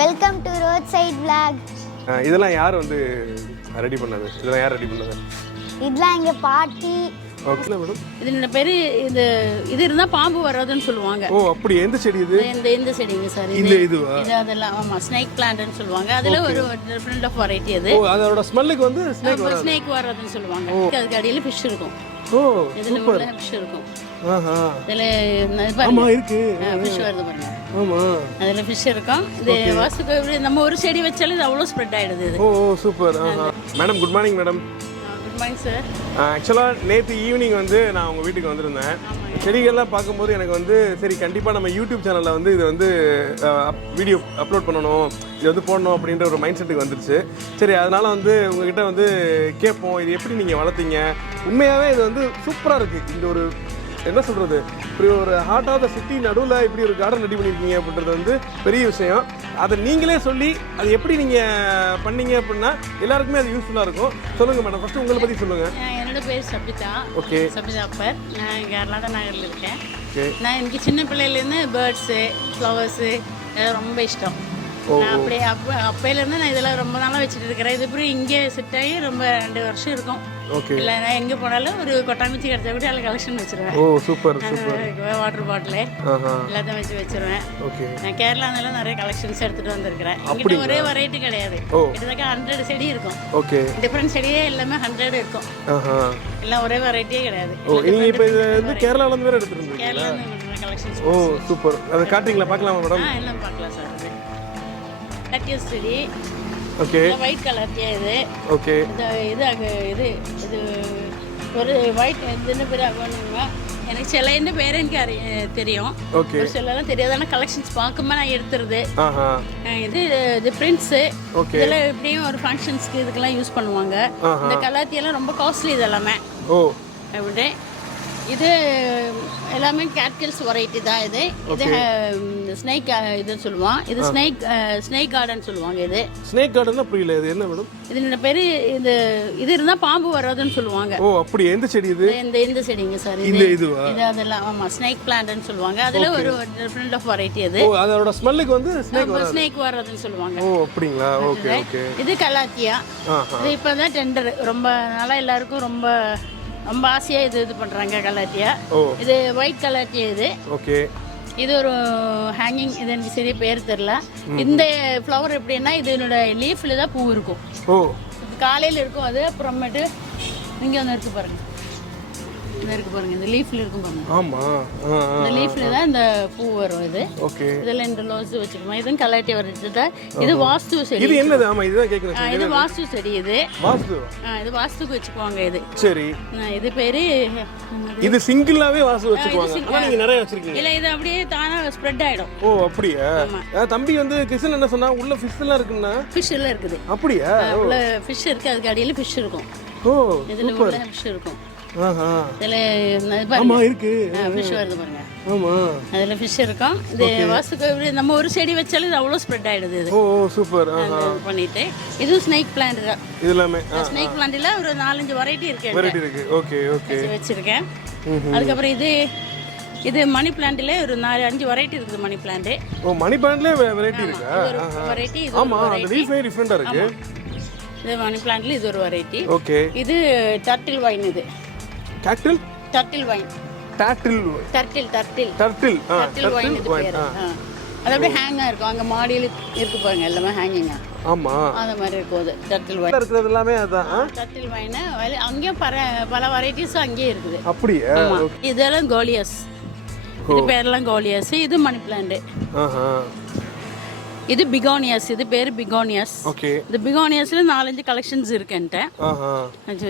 Welcome to road side vlog. இதெல்லாம் யார் வந்து ரெடி பண்ணது? இதெல்லாம் யார் ரெடி பண்ணது? இதெல்லாம் எங்க பாட்டி. Okay madam. இதோட பேரு இது இருந்தா பாம்பு வராதுன்னு சொல்லுவாங்க. ஓ அப்படி எந்த செடி இது? இந்த செடிங்க சார். இதுவா? இது அதெல்லாம் ஆமா ஸ்னேக் பிளான்ட்னு சொல்லுவாங்க. அதுல ஒரு டிஃபரண்ட் ஆஃப் வெரைட்டி அது. ஓ அதோட ஸ்மெல்லுக்கு வந்து ஸ்னேக் வராதுன்னு சொல்லுவாங்க. அதுக்கு அடியில ஃபிஷ் இருக்கும். ஓ இதுல உள்ள ஃபிஷ் இருக்கும். ஆஹா. இதுல ஆமா இருக்கு. ஃபிஷ் வருது பாருங்க. ஆமா. அதுல ஃபிஷ் இருக்கும். இது வாஸ்துக்கு நம்ம ஒரு செடி வச்சாலும் இது அவ்வளவு ஸ்ப்ரெட் ஆயிடுது இது. Oh super. ஆஹா. Madam good morning madam. Good morning sir. ஆக்சுவலாக நேற்று ஈவினிங் வந்து நான் உங்கள் வீட்டுக்கு வந்திருந்தேன். செடிகள்லாம் பார்க்கும்போது எனக்கு வந்து சரி கண்டிப்பாக நம்ம யூடியூப் சேனலில் வந்து இது வந்து வீடியோ அப்லோட் பண்ணணும், இது வந்து போடணும் அப்படின்ற ஒரு மைண்ட் செட்டுக்கு வந்துருச்சு. சரி அதனால் வந்து உங்ககிட்ட வந்து கேட்போம், இது எப்படி நீங்கள் வளர்த்தீங்க? உண்மையாகவே இது வந்து சூப்பராக இருக்குது. இந்த ஒரு என்ன சொல்கிறது, இப்படி ஒரு ஹார்ட் ஆஃப் த சிட்டி நடுவில் இப்படி ஒரு கார்டன் ரெடி பண்ணியிருக்கீங்க அப்படின்றது வந்து பெரிய விஷயம். அதை நீங்களே சொல்லி அது எப்படி நீங்கள் பண்ணீங்க அப்படின்னா எல்லாருக்குமே அது யூஸ்ஃபுல்லாக இருக்கும். சொல்லுங்கள் மேடம், ஃபஸ்ட்டு உங்களை பற்றி சொல்லுங்கள். என்னோட பேர் சபிதா. ஓகே. சபிதா அப்பர். நான் இங்கே அருளாத நகரில் இருக்கேன். ஓகே. நான் எனக்கு சின்ன பிள்ளையிலேருந்து பேர்ட்ஸு ஃப்ளவர்ஸு இதெல்லாம் ரொம்ப இஷ்டம். நான் அப்படியே அப்பையிலேருந்து நான் இதெல்லாம் ரொம்ப நாளாக வச்சுட்டு இருக்கிறேன். இது அப்புறம் இங்கே செட் ஆகி ரொம்ப 2 வருஷம் இருக்கும். ஓகே. இல்லை நான் எங்கே போனாலும் ஒரு கொட்டாங்குச்சி கிடச்சா கூட அதில் கலெக்ஷன் வச்சுருவேன். ஓ சூப்பர் சூப்பர். வாட்டர் பாட்டிலு எல்லாத்தையும் வச்சுருவேன். ஓகே. நான் கேரளாவில் நிறைய கலெக்ஷன்ஸ் எடுத்துகிட்டு வந்திருக்கிறேன். எங்கிட்ட ஒரே வெரைட்டி கிடையாது. கிட்டத்தட்ட 100 செடி இருக்கும். ஓகே. டிஃப்ரெண்ட் செடியே எல்லாமே 100 இருக்கும். எல்லாம் ஒரே வெரைட்டியே கிடையாது. ஓ நீங்கள் இப்போ இது வந்து கேரளாவிலேருந்து வேறு எடுத்துருந்தீங்க? கேரளாவில் கலெக்ஷன்ஸ். ஓ சூப்பர். அதை காட்டுறீங்களா, பார்க்கலாமா மேடம்? எல்லாம் பார்க்கலாம் சார். கட்டியஸ் செடி. ஓகே. ஒயிட் கலர்த்தியா இது. ஓகே. இது ஒரு ஒயிட் என்ன பேர் ஆகணுங்க, எனக்கு சிலைன்னு பேர் எனக்கு தெரியும். ஓகே. ஒரு சிலலாம் தெரியாது, ஆனால் கலெக்ஷன்ஸ் பார்க்கும்போது நான் எடுத்துருது. இது பிரிண்ட்ஸு. ஓகே. இதெல்லாம் எப்படியும் ஒரு ஃபங்க்ஷன்ஸ்க்கு இதுக்கெல்லாம் யூஸ் பண்ணுவாங்க. இந்த கலர்த்தியெல்லாம் ரொம்ப காஸ்ட்லி இது எல்லாமே. ஓ எப்படி இது எல்லாமே கேட்கில்ஸ் வெரைட்டி தான். இது ஸ்னேக் இதுன்னு சொல்லுவான். இது ஸ்னேக் கார்டன் சொல்லுவாங்க. இது ஸ்னேக் கார்டன் தான் புரியல, இது என்ன மேடம்? இதோட பேரு இது இருந்தா பாம்பு வராதுன்னு சொல்லுவாங்க. ஓ அப்படி எந்த செடி இது? இந்த செடிங்க சார். இதுவா? இது அதெல்லாம் ஆமா ஸ்னேக் பிளான்ட்னு சொல்லுவாங்க. அதுல ஒரு டிஃபரண்ட் ஆஃப் வெரைட்டி அது. ஓ அதோட ஸ்மெல்லுக்கு வந்து ஸ்னேக் வராதுன்னு சொல்லுவாங்க. ஓ அப்படிங்களா? Okay okay. இது கலாத்தியா. இது இப்பதான் டெண்டர் ரொம்ப நாளா எல்லாருக்கும் ரொம்ப ஆசையா இது பண்றாங்க கலாத்தியா. இது ஒயிட் கலாத்தியா. இது ஓகே. இது ஒரு ஹேங்கிங். இது எனக்கு சரியா பேர் தெரியல. இந்த ஃப்ளவர் எப்படின்னா இதனோட லீஃப்ல தான் பூ இருக்கும். ஓ காலையில இருக்கும் அது. அப்புறமேட்டு இங்க வந்து இருக்கு பாருங்க, இருக்கு பாருங்க, இந்த லீஃப்ல இருக்கும் பாருங்க. ஆமா இந்த லீஃப்ல தான் இந்த பூ வரும். இது ஓகே. இதெல்லாம் இந்த ரோஸ் வச்சிருக்கோம். இதுவும் கலாட்டியா வருது. இது வாஸ்து செடி. இது என்னது? ஆமா இதுதான் கேக்குறேன். இது வாஸ்து செடி. இது வாஸ்து. இது வாஸ்துக்கு வச்சுக்குவாங்க. இது சரி. இது பேரு இது சிங்கிளாவே வாஸ்து வச்சுக்குவாங்க. ஆனா நீங்க நிறைய வச்சிருக்கீங்க. இல்ல இது அப்படியே தானா ஸ்ப்ரெட் ஆயிடும். ஓ அப்படியே. தம்பி வந்து கிச்சன் என்ன சொன்னா உள்ள ஃபிஷ் எல்லாம் இருக்குன்னா? ஃபிஷ் எல்லாம் இருக்குது. அப்படியே உள்ள ஃபிஷ் இருக்கு. அதுக்கு அடியில ஃபிஷ் இருக்கும். ஓ இதுல உள்ள ஃபிஷ் இருக்கும். இதுல ஆமா இருக்கு. ஃபிஷ் வருது பாருங்க. ஆமா அதுல ஃபிஷ் இருக்கும். இது வாஸ்துக்கு நம்ம ஒரு செடி வச்சாலும் இது அவ்வளவு ஸ்ப்ரெட் ஆயிடுது. இது ஓ சூப்பர். பண்ணிட்டு இது ஸ்னேக் பிளான்ட் தான். இது எல்லாமே ஸ்னேக் பிளான்ட்ல ஒரு 4-5 வெரைட்டி இருக்கு. Okay okay. வச்சிருக்கேன். அதுக்கப்புறம் இது மணி பிளான்ட்ல ஒரு 4-5 வெரைட்டி இருக்குது. Money plant. ஓ மணி பிளான்ட்ல வெரைட்டி இருக்கா? வெரைட்டி. ஆமா அந்த லீஃபே டிஃபரண்டா இருக்கு. இது மணி பிளான்ட்ல இது ஒரு வெரைட்டி. ஓகே. இது டர்ட்டில் வைன். இது கேக்டில் டர்ட்டில் வைன். டர்ட்டில் வைன் இது பேரு. அது அப்படியே ஹேங்கா இருக்கும். அங்க மாடியில இருக்கு பாருங்க, எல்லாமே ஹேங்கிங்கா. ஆமா அந்த மாதிரி இருக்கும். அது டர்ட்டில் வைன் இருக்குது. எல்லாமே அதான் டர்ட்டில் வைன். அங்கேயும் பல வெரைட்டிஸ் அங்கேயே இருக்குது. அப்படியே. இதெல்லாம் கோலியஸ். இது பேரெல்லாம் கோலியஸ். இது மணி பிளான்ட். இது பிகோனியஸ். இது பேரு பிகோனியஸ். ஓகே. இந்த பிகோனியஸ்ல 4-5 கலெக்ஷன்ஸ் இருக்குன்ட்டு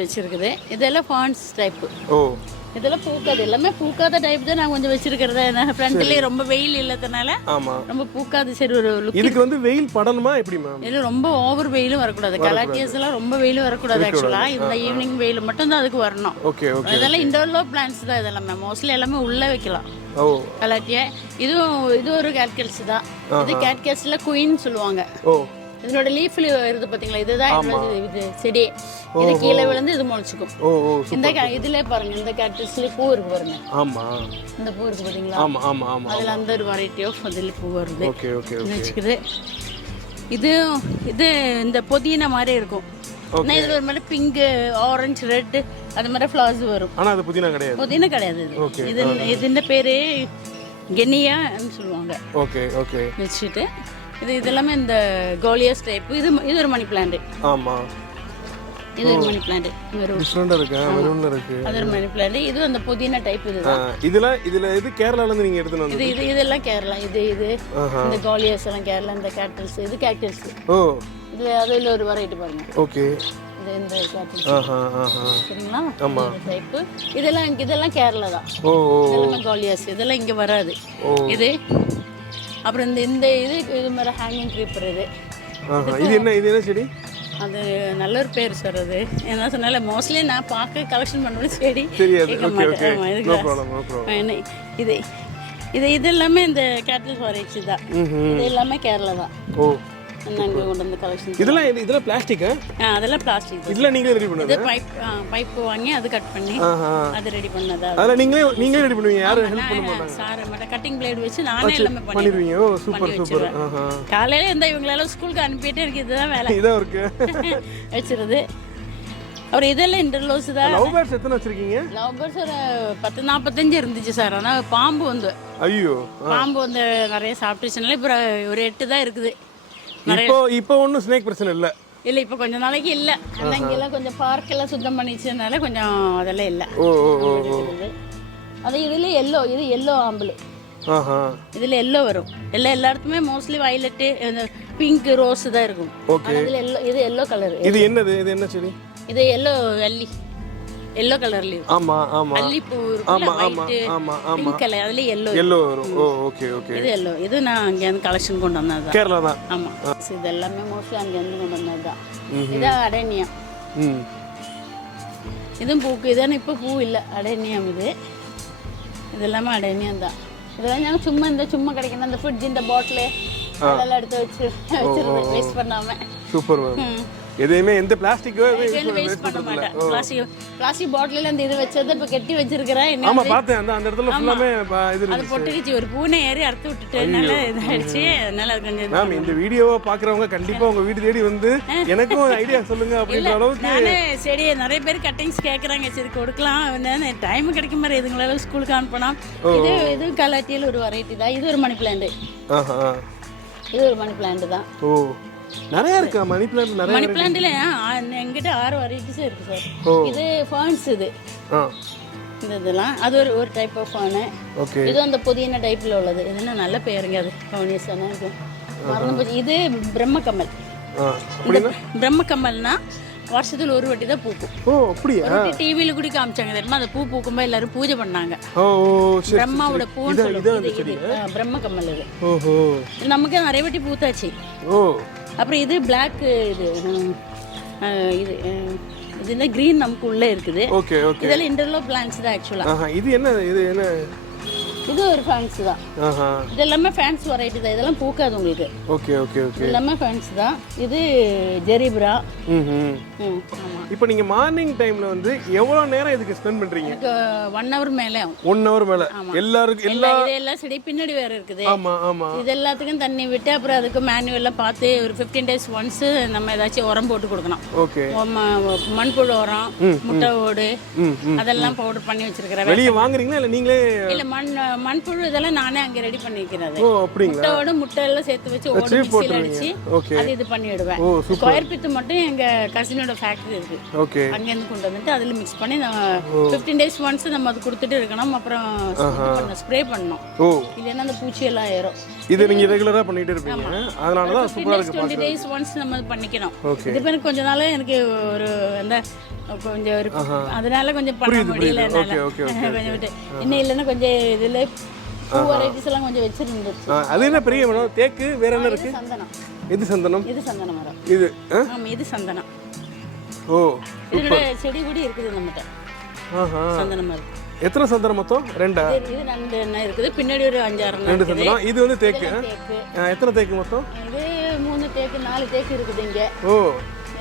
வச்சிருக்குது. இதெல்லாம் ஃபான்ஸ் டைப். ஓ இதெல்லாம் பூக்காது. எல்லாமே பூக்காத டைப் தான் நான் கொஞ்சம் வச்சிருக்கிறது. ஃப்ரண்ட்லயே ரொம்ப வெயில் இல்லாதனால ரொம்ப பூக்காது. சரி ஒரு இதுக்கு வந்து வெயில் படணுமா எப்படி மேம்? இல்ல ரொம்ப ஓவர் வெயிலும் வரக்கூடாது. கலாட்டியஸ் எல்லாம் ரொம்ப வெயிலும் வரக்கூடாது. ஆக்சுவலா இந்த ஈவினிங் வெயில் மட்டும் தான் அதுக்கு வரணும். Okay okay. இதெல்லாம் இண்டோர்லோ பிளான்ட்ஸ் தான். இதெல்லாம் மோஸ்ட்லி எல்லாமே உள்ள வைக்கலாம். ஓ கலாட்டியா. இது ஒரு கேட்கல்ஸ் தான். இது கேட்கல்ஸ்ல குயின் சொல்லுவாங்க. ஓ இதனோட லீஃப்ல இருந்து பாத்தீங்களா, இதுதான் இது செடி. இது கீழே விழுந்து இது முளைச்சுக்கும். இந்த இதுல பாருங்க, இந்த கேக்டஸ்ல பூ இருக்கு பாருங்க. ஆமா இந்த பூ இருக்கு பாத்தீங்களா? ஆமா ஆமா ஆமா. அதுல அந்த ஒரு வெரைட்டி ஆஃப் அதுல பூ வருது. Okay okay okay. வெச்சுக்குது. இது இது இந்த புதினா மாதிரி இருக்கும். ஆனால் இதில் ஒரு மாதிரி பிங்கு, ஆரஞ்சு, ரெட்டு அது மாதிரி ஃப்ளவர்ஸ் வரும். ஆனால் அது புதினா கிடையாது. புதினா கிடையாது இது. இதுன்ற பேர் கெனியான்னு சொல்லுவாங்க. Okay okay. வச்சுட்டு இதெல்லாமே இந்த கோலியஸ் டைப். இது ஒரு மணி பிளான்ட். ஆமாம், இது ஒரு மணி பிளான்ட். டிஃப்ரெண்டாக இருக்கு, மெரூன்ல இருக்கு. அது ஒரு மணி பிளான்ட். இது அந்த புதினா டைப். இதுல இது கேரளால இருந்து நீங்க எடுத்துட்டு வந்தது? இதெல்லாம் கேரளா. இது இந்த கோலியஸ் எல்லாம் கேரளா. இந்த கேக்டல்ஸ் இது கேக்டல்ஸ். ஓ, இது அதுல ஒரு வெரைட்டி பாருங்க. ஓகே. இது இந்த கேக்டல்ஸ். சரிங்களா? ஆமா. டைப் இதெல்லாம் கேரளா தான். ஓ, இதெல்லாம் கோலியஸ். இதெல்லாம் இங்க வராது. இது அப்புறம் இந்த இது மாதிரி ஹேங்கிங் க்ரீப்பர். இது என்ன செடி? அது நல்ல ஒரு பேர் சார். அது என்ன சொன்னால மோஸ்ட்லி நான் பார்க்க கலெக்ஷன் பண்ணுறது செடி கேட்க மாட்டேன். இது எல்லாமே இந்த கேட்டல் ஃபாரேஜ் தான். இது எல்லாமே கேரளா தான். ஓ, நாங்கள் கொண்டு வந்து கலெக்ஷன். இதெல்லாம் பிளாஸ்டிக்கா? அதெல்லாம் பிளாஸ்டிக். இதெல்லாம் நீங்களே ரெடி பண்ணுவீங்க? இது பைப் வாங்கி அது கட் பண்ணி அது ரெடி பண்ணதா. அதெல்லாம் நீங்களே ரெடி பண்ணுவீங்க? யாரும் ஹெல்ப் பண்ண மாட்டாங்க? சார் மட்டும் கட்டிங் பிளேட் வச்சு நானே எல்லாமே பண்ணிடுவீங்க. ஓ, சூப்பர் சூப்பர். காலையில இந்த இவங்களெல்லாம் ஸ்கூலுக்கு அனுப்பிட்டு எனக்கு இதுதான் வேலை. இதான் இருக்கு வச்சிருது. அப்புறம் இதெல்லாம் இன்டர்லோஸ் தான். லவ் பேர்ட்ஸ் எத்தனை வச்சிருக்கீங்க? லவ் பேர்ட்ஸ் ஒரு 10-45 இருந்துச்சு சார். ஆனால் பாம்பு வந்து பாம்பு வந்து நிறைய சாப்பிட்டுச்சுனால இப்போ ஒரு 8 தான் இருக்குது. இப்போ ஒன்றும் ஸ்னேக் பிரச்சனை இல்லை. இல்லை, இப்போ கொஞ்சம் நாளைக்கு இல்லை. ஆனால் இங்கெல்லாம் கொஞ்சம் பார்க்கெல்லாம் சுத்தம் பண்ணிச்சதுனால கொஞ்சம் அதெல்லாம் இல்லை. அது இதில் எல்லோ. இது எல்லோ ஆம்பிள். இதில் எல்லோ வரும். எல்லா இடத்துமே மோஸ்ட்லி வயலட்டு, பிங்க், ரோஸ் தான் இருக்கும். இதில் எல்லோ. இது எல்லோ கலர். இது என்னது? இது என்ன செடி? இது எல்லோ அல்லி. எல்லோ கலர்ல. ஆமா ஆமா. அல்லி பூ இருக்குல, பிங்க் கலர். அதுல எல்லோ வரும். ஓ, ஓகே ஓகே. இது எல்லோ. இது நான் அங்க இருந்து கலெக்ஷன் கொண்டு வந்தது. கேரளா தான். ஆமா. இது எல்லாமே மோஸ்ட்லி அங்க இருந்து கொண்டு வந்தது தான். இது அடேனியம். இதுவும் பூக்கு. இதான இப்போ பூ இல்லை. அடேனியம். இதெல்லாமே அடேனியம் தான். இதெல்லாம் நான் சும்மா கிடைக்கணும். அந்த ஃப்ரிட்ஜ், இந்த பாட்டில் அதெல்லாம் எடுத்து வச்சிருந்தேன் வேஸ்ட் பண்ணாம. சூப்பர். எதையுமே எந்த பிளாஸ்டிக்கோ வேஸ்ட் பண்ண மாட்டேன். பிளாஸ்டிக் பாட்டில அந்த இது வச்சதை இப்போ கட்டி வச்சிருக்கிறேன். ஆமா, பார்த்தேன். அந்த இடத்துல ஃபுல்லாமே இது அது பொட்டுக்கிச்சு. ஒரு பூனை ஏறி அறுத்து விட்டுட்டேனால இதாயிடுச்சு. அதனால அது கொஞ்சம் மேம், இந்த வீடியோவை பார்க்குறவங்க கண்டிப்பா உங்க வீடு தேடி வந்து எனக்கும் ஐடியா சொல்லுங்க அப்படின்ற அளவுக்கு. நானே சரி, நிறைய பேர் கட்டிங்ஸ் கேட்குறாங்க. சரி கொடுக்கலாம். டைம் கிடைக்கும் மாதிரி இதுங்களால ஸ்கூலுக்கு அனுப்பினா. இது கலாட்டியில் ஒரு வெரைட்டி தான். இது ஒரு மணி பிளான்ட். இது ஒரு மணி பிளான்ட் தான். ஓ, நிறைய இருக்கா மணி பிளான்ட்? நிறைய மணி பிளான்ட்ல என்கிட்ட 6 வெரைட்டிஸ் இருக்கு சார். இது ஃபர்ன்ஸ். இதெல்லாம் அது ஒரு டைப் ஆஃப் ஃபர்ன். இது அந்த புதினா டைப்ல உள்ளது. இதுனா நல்ல பேருங்க. அது கவுனியஸான இருக்கும். மறந்து போச்சு. இது பிரம்மகமல். பிரம்மகமல்னா வருஷத்துல ஒரு வாட்டி தான் பூக்கும். ஓ, அப்படியா? டிவில கூட காமிச்சாங்க தெரியுமா? அந்த பூ பூக்கும்போது எல்லாரும் பூஜை பண்ணாங்க. பிரம்மாவோட பூ. பிரம்மகமல். இது நமக்கு நிறைய வாட்டி பூத்தாச்சு. அப்புறம் இது பிளாக். இது இந்த கிரீன் நமக்கு உள்ள இருக்குது. இதெல்லாம் இன்டர்லோ பிளான்ட்ஸ் தான் ஆக்சுவலா. இது ஒரு ஃபேன்ஸ் தான். இது எல்லாமே ஃபேன்ஸ் வெரைட்டி தான். இதெல்லாம் பூக்காது உங்களுக்கு. Okay okay okay. எல்லாமே ஃபேன்ஸ் தான். இது ஜெரிப்ரா. ஆமா. இப்போ நீங்க மார்னிங் டைம்ல வந்து எவ்வளவு நேரம் இதுக்கு ஸ்பெண்ட் பண்றீங்க? 1 hour மேல. 1 hour மேல. எல்லாருக்கும் இதெல்லாம் செடி பின்னாடி வேற இருக்குது. ஆமா ஆமா. இது எல்லாத்துக்கும் தண்ணி விட்டு அப்புறம் அதுக்கு மேனுவலா பார்த்து ஒரு 15 days ஒன்ஸ் நம்ம ஏதாச்சும் உரம் போட்டு கொடுக்கணும். ஓகே. மண்புழு உரம், முட்டை ஓடு அதெல்லாம் பவுடர் பண்ணி வச்சிருக்கிறேன். வெளிய வாங்குறீங்களா இல்ல நீங்களே? இல்ல, மண்புழு இதெல்லாம் நானே அங்க ரெடி பண்ணிக்கிறது. ஓ, அப்படிங்களா? முட்டை எல்லாம் சேர்த்து வச்சு ஓடு மிக்ஸில அடிச்சு அது இது பண்ணிடுவேன். ஸ்கொயர் பித் மட்டும் எங்க கசினோட ஃபேக்டரி இருக்கு. ஓகே. அங்க இருந்து கொண்டு வந்துட்டு அதுல மிக்ஸ் பண்ணி 15 days ஒன்ஸ் நம்ம அது கொடுத்துட்டு இருக்கணும். அப்புறம் ஸ்ப்ரே பண்ணணும். இல்லைன்னா அந்த பூச்சி எல்லாம் ஏறும். இது நீங்க ரெகுலரா பண்ணிட்டே இருப்பீங்க. அதனால தான் சூப்பரா இருக்கு. 20 days ஒன்ஸ் நம்ம பண்ணிக்கணும். இது பண்ணி கொஞ்ச நாள் எனக்கு ஒரு அந்த கொஞ்சம் ஒரு அதனால கொஞ்சம் பண்ண முடியல. கொஞ்சம் விட்டு இன்னும் இல்லைன்னா கொஞ்சம் இதுல பூ வெரைட்டிஸ் எல்லாம் கொஞ்சம் வச்சிருந்துச்சு. அது என்ன பெரிய மரம்? தேக்கு. வேற என்ன இருக்கு? சந்தனம். இது சந்தனம். இது சந்தன மரம். இது ஆமா, இது சந்தனம். ஓ, இதோட செடி கூட இருக்குது நம்மட்ட. சந்தன மரம். எத்தனை சந்தனம் மொத்தம்? 2. இது 2 என்ன இருக்குது. பின்னாடி ஒரு 5-6 2 சந்தனம். இது வந்து தேக்கு. எத்தனை தேக்கு மொத்தம்? இது 3 தேக்கு 4 தேக்கு இருக்குது இங்க. ஓ,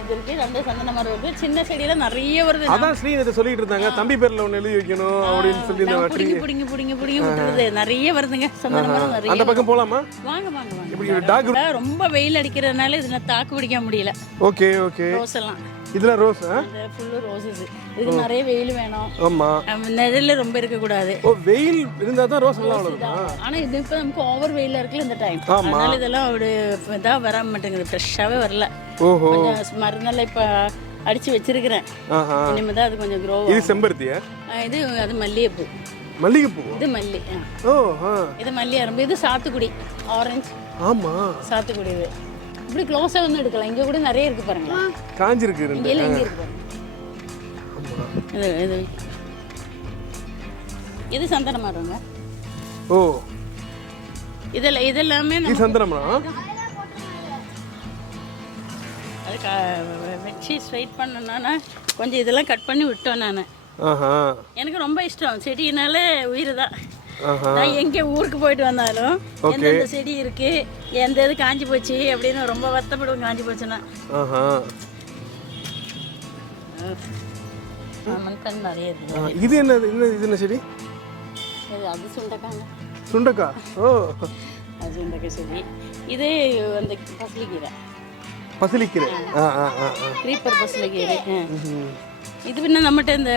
இது இருக்கு, 2 சந்தன மரம் இருக்கு. சின்ன செடியில நிறைய வருது. அதான் ஸ்ரீ இதை சொல்லிட்டு இருந்தாங்க, தம்பி பேர்ல ஒன்று எழுதி வைக்கணும் அப்படின்னு சொல்லி இந்த புடிங்கி விட்டுருது. நிறைய வருதுங்க சந்தன மரம் நிறைய. அந்த பக்கம் போலாமா? வாங்க வாங்க வாங்க. ரொம்ப வெயில் அடிக்கிறதுனால இதுல தாக்கு பிடிக்க முடியல. Okay okay. ரோஸ் எல்லாம் இதெல்லாம் ரோஸ். Full roses. இதுக்கு நிறைய வெயில் வேணும். ஆமா. நிழல்ல ரொம்ப இருக்க கூடாது. ஓ, வெயில் இருந்தா தான் ரோஸ் நல்லா வளரும். ஆனா இது இப்ப நமக்கு ஓவர் வெயிலா இருக்குல இந்த டைம். அதனால இதெல்லாம் ஒரு இதா வர மாட்டேங்குது, ஃப்ரெஷ்ஷாவே வரல. ஓஹோ. கொஞ்சம் மருந்தெல்லாம் இப்ப அடிச்சு வச்சிருக்கிறேன். இனிமே தான் அது கொஞ்சம் க்ரோ. இது செம்பருத்தியா? இது அது மல்லிகைப்பூ. மல்லிகைப்பூ. இது மல்லி. ஓ. இது மல்லி அரும்பு. இது சாத்துக்குடி ஆரஞ்சு. ஆமா, சாத்துக்குடி. இது இப்படி க்ளோஸா வந்து எடுக்கலாம். இங்க கூட நிறைய இருக்கு பாருங்க. காஞ்சிருக்கு. இங்க இருக்கு பாருங்க. இது இது சந்தன மரங்க. ஓ, இதெல்லாமே இது சந்தன மரம். அது வச்சு ஸ்ட்ரைட் பண்ணணும்னா கொஞ்சம் இதெல்லாம் கட் பண்ணி விட்டோம் நான். எனக்கு ரொம்ப இஷ்டம் செடினால உயிர் தான். நான் எங்கே ஊருக்கு போயிட்டு வந்தாலும் எந்தெந்த செடி இருக்கு, எந்த இது காஞ்சி போச்சு அப்படின்னு ரொம்ப வருத்தப்படுவேன். காஞ்சி போச்சுன்னா மண்கண் நிறைய இருக்கு. இது என்னது? இது என்ன செடி? அது சுண்டக்காங்க. சுண்டக்கா. ஓ, அது சுண்டக்காய் செடி. இது அந்த பசலிக்கீரை. பசலிக்கீரை. கிரீப்பர் பசலிக்கீரை. இது பின்ன நம்மகிட்ட இந்த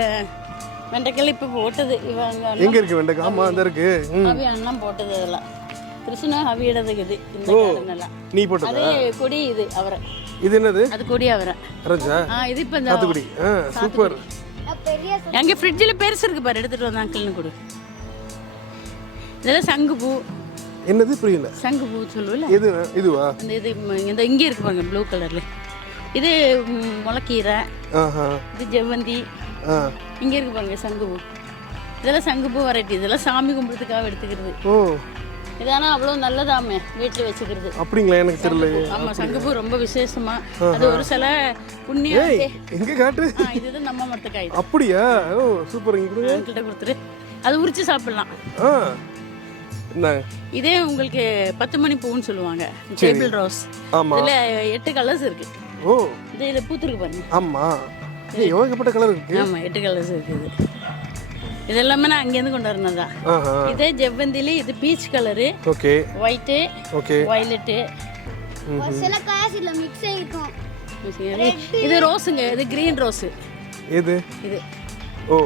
வெண்டைக்காய் இப்போ போட்டது. இவங்க எங்க இருக்கு வெண்டைக்காய்? ஆமா, அந்த இருக்கு. அவி அண்ணன் போட்டது. அதெல்லாம் கிருஷ்ணா அவியிடதுக்கு இது இந்த காரணம்லாம் நீ போட்டது. அது கொடி. இது அவரை. இது என்னது? அது கொடி அவரை. அரஞ்சா. இது இப்போ இந்த சாத்துக்குடி. சூப்பர். எங்க ஃப்ரிட்ஜில் பெருசு இருக்கு பாரு, எடுத்துட்டு வந்த அங்கிள்னு கொடு. இதெல்லாம் சங்குப்பூ. என்னது? புரியல. சங்குப்பூ சொல்லுவல. எது? இதுவா? இந்த இது இந்த இங்கே இருக்கு பாருங்க, ப்ளூ கலர்ல. இது முளைக்கீரை. இது ஜெவந்தி. இங்க இருக்கு பாருங்க சங்குப்பூ. இதெல்லாம் சங்குப்பூ வெரைட்டி. இதெல்லாம் சாமி கும்பிடுறதுக்காக எடுத்துக்கிறது. ஓ, இதெல்லாம் அவ்வளவு நல்லதாமே வீட்டுல வச்சுக்கிறது. அப்படிங்களா? எனக்கு தெரியல. ஆமா, சங்குப்பூ ரொம்ப விசேஷமா. அது ஒரு சில புண்ணியம். எங்க காட்டு? இதுதான் நம்ம மரத்துக்காய். அப்படியா? ஓ, சூப்பர். இங்க கிட்ட கொடுத்துரு, அது உரிச்சு சாப்பிடலாம். இதே உங்களுக்கு 10 மணி பூன்னு சொல்லுவாங்க, டேபிள் ரோஸ். இதுல 8 கலர்ஸ் இருக்கு. ஓ, இதுல பூத்துருக்கு பாருங்க. ஆமா, ஏகப்பட்ட கலர் இருக்கு. ஆமா, 8 கலர்ஸ் இருக்குது. இதெல்லாமே நான் அங்கேருந்து கொண்டு வரணும் தான். இதே ஜெவ்வந்தில இது peach colour. Okay. White. Okay. Violet. சில கலர்ஸ் இல்ல மிக்ஸ் ஆயிருக்கும். இது ரோஸ்ங்க. இது கிரீன் ரோஸ். எது? இது. ஓ,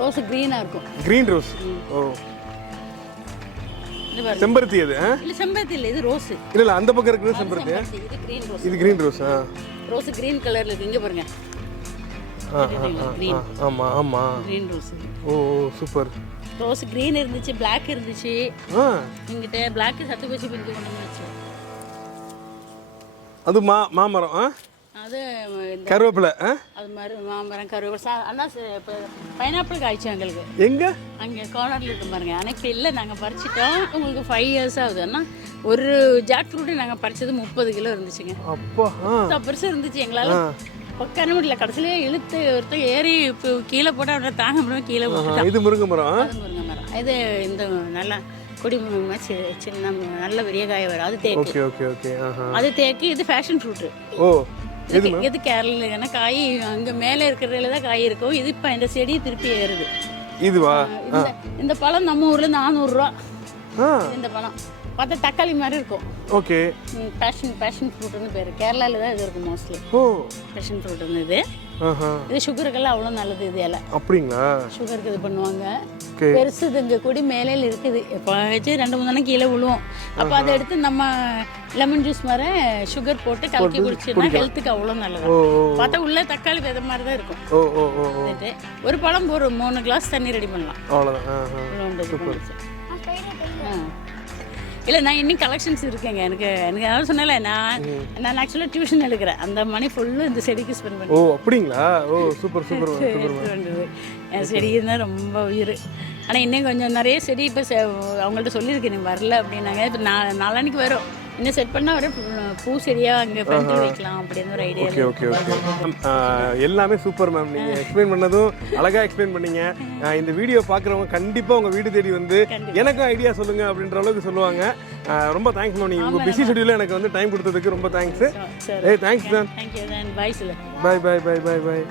ரோஸ் கிரீனா இருக்கும். Green rose. ஓ, இது பாருங்க. செம்பருத்தி. அது இல்ல செம்பருத்தி இல்ல, இது ரோஸ். இல்ல அந்த பக்கம் இருக்குது செம்பருத்தி. இது கிரீன் ரோஸ். இது கிரீன் ரோஸ். ரோஸ் கிரீன் கலர்ல இருக்கு. இங்க பாருங்க. ஆமா ஆமா, கிரீன் ரோஸ். ஓ, சூப்பர். ரோஸ் கிரீன் இருந்துச்சு, Black இருந்துச்சு. இங்கிட்ட Black சத்து போச்சு, பிஞ்சு கொண்டு வந்துச்சு. அது மாமரம். அது கருவேப்பிலை. அது மாதிரி மாமரம் கருவேப்பிலை. அண்ணா பைனாப்பிள் காய்ச்சி எங்களுக்கு. எங்க? அங்கே கார்னர்ல இருக்கு பாருங்க. அன்னைக்கு இல்லை, நாங்கள் பறிச்சிட்டோம். உங்களுக்கு 5 இயர்ஸ் ஆகுது. ஆனால் ஒரு ஜாக் ஃப்ரூட்டு நாங்கள் பறிச்சது 30 கிலோ இருந்துச்சுங்க. அப்பா, பெருசு இருந்துச்சு. எங்களால் உட்கார முடியல. கடைசியிலே இழுத்து ஒருத்தர் ஏறி இப்போ கீழே போட்டால் அவனை தாங்க முடியும், கீழே போட்டு. இது முருங்கை மரம். முருங்கை மரம். இது இந்த நல்லா கொடி சின்ன நல்ல பெரிய காய வரும். அது தேக்கு. அது தேக்கு. இது ஃபேஷன் ஃப்ரூட்டு. ஓ, இது கேரளா. ஏன்னா காய் அங்கே மேலே இருக்கிறதுல தான் காய் இருக்கும். இது இப்போ இந்த செடி திருப்பி ஏறுது. இதுவா? இந்த பழம் நம்ம ஊர்ல 400 ரூபா. இந்த பழம் பார்த்தா தக்காளி மாதிரி இருக்கும். ஓகே. பேஷன் ஃப்ரூட்னு பேர். கேரளால தான் இது இருக்கும் மோஸ்ட்லி. ஓ, பேஷன் ஃப்ரூட்னு. இது சுகருக்கெல்லாம் அவ்வளோ நல்லது. இது இலை. அப்படிங்களா? சுகருக்கு இது பண்ணுவாங்க. பெருசு இங்கே கொடி மேலே இருக்குது. இப்போ வச்சு 2-3 நாள் கீழே விழுவோம். அப்போ அதை எடுத்து நம்ம லெமன் ஜூஸ் மாதிரி சுகர் போட்டு கலக்கி குடிச்சோம்னா ஹெல்த்துக்கு அவ்வளோ நல்லது. பார்த்தா உள்ள தக்காளி வித மாதிரி தான் இருக்கும். ஒரு பழம் ஒரு 3 கிளாஸ் தண்ணி ரெடி பண்ணலாம். இல்லை, நான் இன்னும் கலெக்ஷன்ஸ் இருக்குங்க. எனக்கு அதாவது சொன்னால நான் ஆக்சுவலாக டியூஷன் எடுக்கிறேன். அந்த மணி ஃபுல்லும் இந்த செடிக்கு ஸ்பெண்ட் பண்ணி. ஓ, அப்படிங்களா? ஓ, சூப்பர் சூப்பர். என் செடி இருந்தால் ரொம்ப உயிர். ஆனால் இன்னும் கொஞ்சம் நிறைய செடி இப்போ அவங்கள்ட்ட சொல்லியிருக்கேன், நீ வரல அப்படின்னாங்க. இப்போ நாளான்னைக்கு வரும். இன்னும் செட் பண்ணால் ஒரு பூ செடியாக அங்கே ஃப்ரண்ட்டில் வைக்கலாம் அப்படின்னு ஒரு ஐடியா. ஓகே எல்லாமே சூப்பர் மேம். நீங்கள் எக்ஸ்பிளைன் பண்ணதும் அழகாக எக்ஸ்பிளைன் பண்ணீங்க. இந்த வீடியோ பார்க்குறவங்க கண்டிப்பாக உங்கள் வீடு தேடி வந்து எனக்கும் ஐடியா சொல்லுங்கள் அப்படின்ற அளவுக்கு சொல்லுவாங்க. ரொம்ப தேங்க்ஸ் மேம். நீங்கள் உங்கள் பிஸி ஷெடியூலில் எனக்கு வந்து டைம் கொடுத்ததுக்கு ரொம்ப தேங்க்ஸ். Thanks ma'am. தேங்க்யூ. பாய். பாய்.